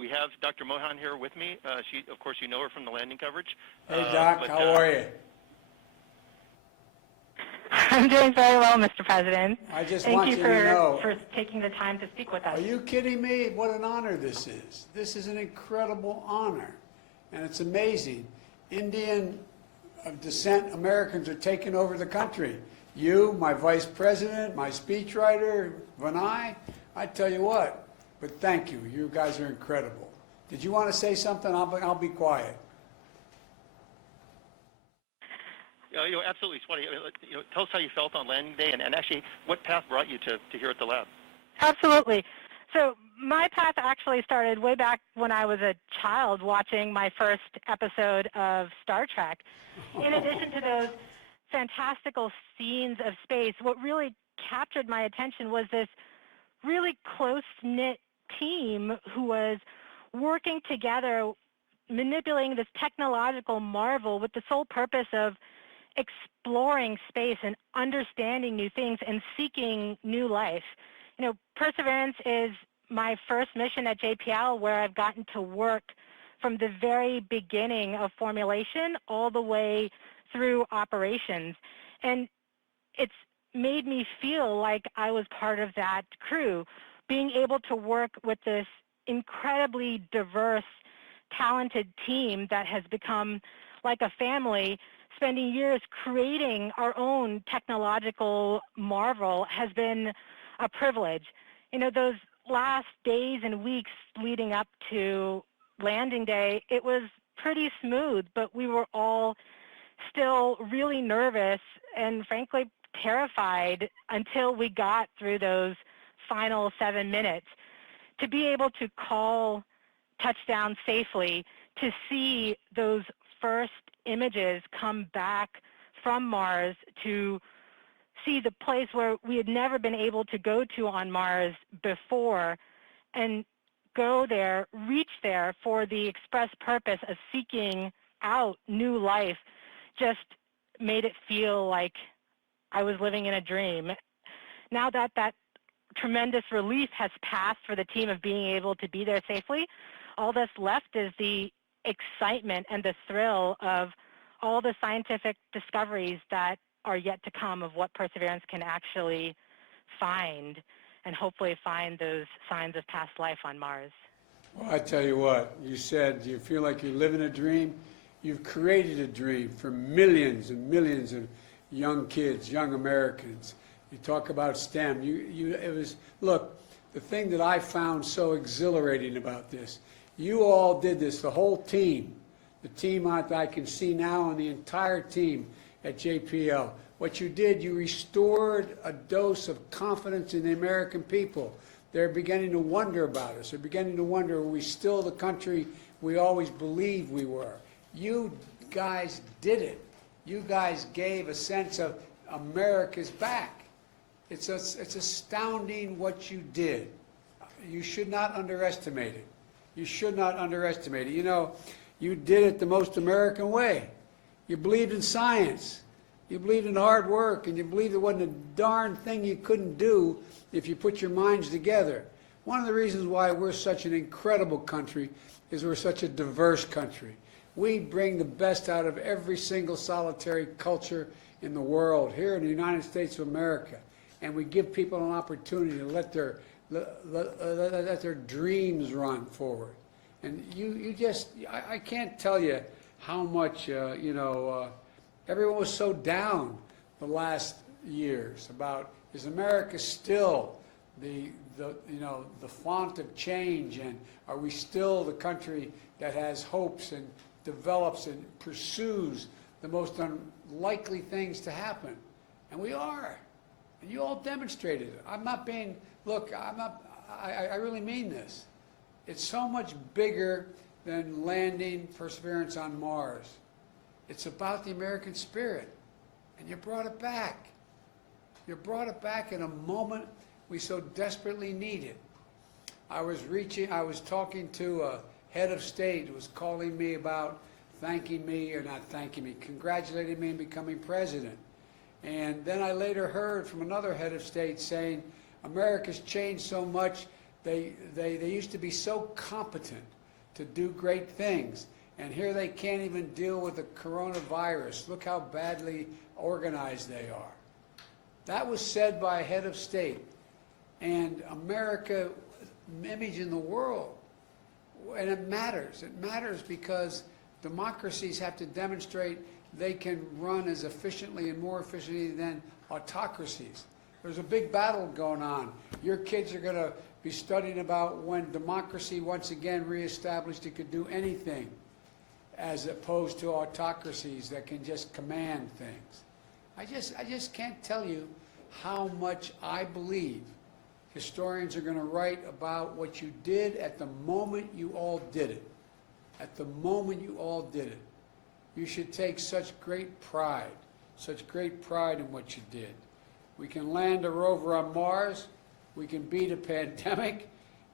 We have Dr. Mohan here with me. Of course, you know her from the landing coverage. Hey, Doc, how are you? I'm doing very well, Mr. President. I just Thank want you you to know. for taking the time to speak with us. Are you kidding me? What an honor this is. This is an incredible honor, and it's amazing. Indian of descent Americans are taking over the country. You, my vice president, my speechwriter, Vinay, I tell you what, but thank you. You guys are incredible. Did you want to say something? I'll be quiet. Absolutely, Swati. Tell us how you felt on landing day, and actually what path brought you to here at the lab. Absolutely. So my path actually started way back when I was a child watching my first episode of Star Trek. In addition to those fantastical scenes of space, what really captured my attention was this really close-knit team who was working together, manipulating this technological marvel with the sole purpose of exploring space and understanding new things and seeking new life. Perseverance is my first mission at JPL, where I've gotten to work from the very beginning of formulation all the way through operations. And it's made me feel like I was part of that crew, being able to work with this incredibly diverse, talented team that has become like a family. Spending years creating our own technological marvel has been a privilege. Those last days and weeks leading up to landing day, it was pretty smooth, but we were all still really nervous and frankly terrified until we got through those final 7 minutes. To be able to call touchdown safely, to see those first images come back from Mars, to see the place where we had never been able to go to on Mars before, and go there, reach there for the express purpose of seeking out new life, just made it feel like I was living in a dream. Now that that tremendous relief has passed for the team of being able to be there safely, all that's left is the excitement and the thrill of all the scientific discoveries that are yet to come of what Perseverance can actually find, and hopefully find those signs of past life on Mars. Well, I tell you what, you said you feel like you're living a dream. You've created a dream for millions and millions of young kids, young Americans. You talk about STEM. Look, the thing that I found so exhilarating about this, you all did this, the whole team, the team that I can see now and the entire team at JPL. What you did, you restored a dose of confidence in the American people. They're beginning to wonder about us. They're beginning to wonder, are we still the country we always believed we were? You guys did it. You guys gave a sense of America's back. It's astounding what you did. You should not underestimate it. You should not underestimate it. You did it the most American way. You believed in science. You believed in hard work, and you believed there wasn't a darn thing you couldn't do if you put your minds together. One of the reasons why we're such an incredible country is we're such a diverse country. We bring the best out of every single solitary culture in the world here in the United States of America, and we give people an opportunity to let their dreams run forward. And I can't tell you how much everyone was so down the last years about, is America still the font of change, and are we still the country that has hopes and develops and pursues the most unlikely things to happen? And we are. And you all demonstrated it. I really mean this. It's so much bigger than landing Perseverance on Mars. It's about the American spirit. And you brought it back. You brought it back in a moment we so desperately needed. I was talking to a head of state who was calling me about congratulating me in becoming president. And then I later heard from another head of state saying, America's changed so much They used to be so competent to do great things, and here they can't even deal with the coronavirus. Look how badly organized they are. That was said by a head of state, and America's image in the world. And it matters. It matters because democracies have to demonstrate they can run as efficiently and more efficiently than autocracies. There's a big battle going on. Your kids are going to be studying about when democracy once again reestablished it could do anything, as opposed to autocracies that can just command things. I just can't tell you how much I believe historians are going to write about what you did at the moment you all did it. At the moment you all did it. You should take such great pride in what you did. We can land a rover on Mars, we can beat a pandemic,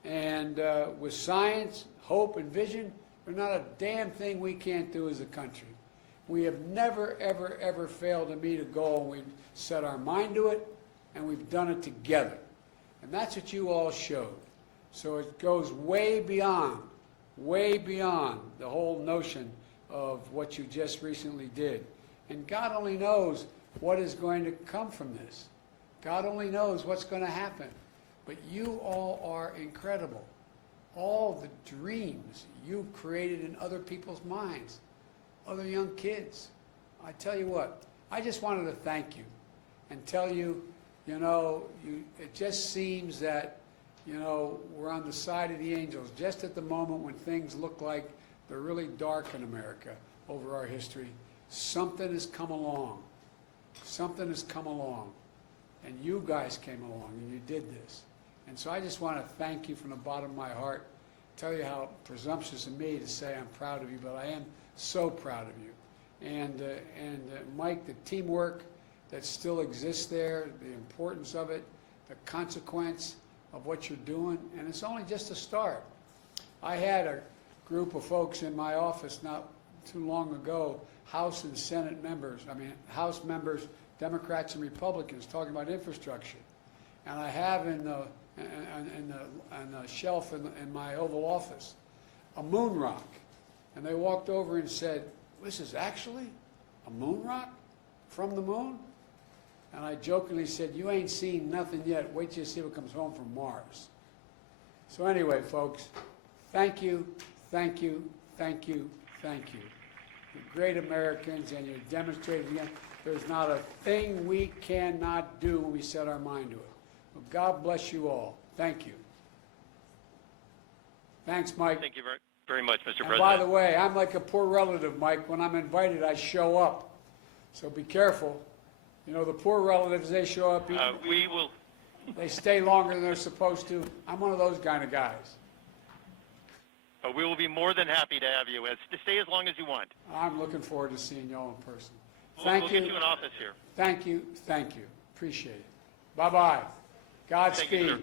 and with science, hope, and vision, there's not a damn thing we can't do as a country. We have never, ever, ever failed to meet a goal, and we've set our mind to it, and we've done it together. And that's what you all showed. So it goes way beyond the whole notion of what you just recently did. And God only knows what is going to come from this. God only knows what's going to happen. But you all are incredible. All the dreams you created in other people's minds, other young kids. I tell you what, I just wanted to thank you and tell you, it just seems that, we're on the side of the angels just at the moment when things look like they're really dark in America over our history. Something has come along. Something has come along. And you guys came along and you did this. And so I just want to thank you from the bottom of my heart, tell you how presumptuous of me to say I'm proud of you, but I am so proud of you. And Mike, the teamwork that still exists there, the importance of it, the consequence of what you're doing, and it's only just a start. I had a group of folks in my office not too long ago, House and Senate members, House members, Democrats and Republicans, talking about infrastructure. And I have in the shelf in my Oval Office a moon rock. And they walked over and said, "This is actually a moon rock from the moon?" And I jokingly said, "You ain't seen nothing yet. Wait till you see what comes home from Mars." So anyway, folks, thank you, thank you, thank you, thank you. You're great Americans, and you're demonstrating again there's not a thing we cannot do when we set our mind to it. Well, God bless you all. Thank you. Thanks, Mike. Thank you very much, Mr. President. And by the way, I'm like a poor relative, Mike. When I'm invited, I show up. So be careful. The poor relatives, they show up. We will. They stay longer than they're supposed to. I'm one of those kind of guys. We will be more than happy to have you. To stay as long as you want. I'm looking forward to seeing you all in person. We'll get you an office here. Thank you. Thank you. Appreciate it. Bye-bye. Godspeed. Thank you, sir.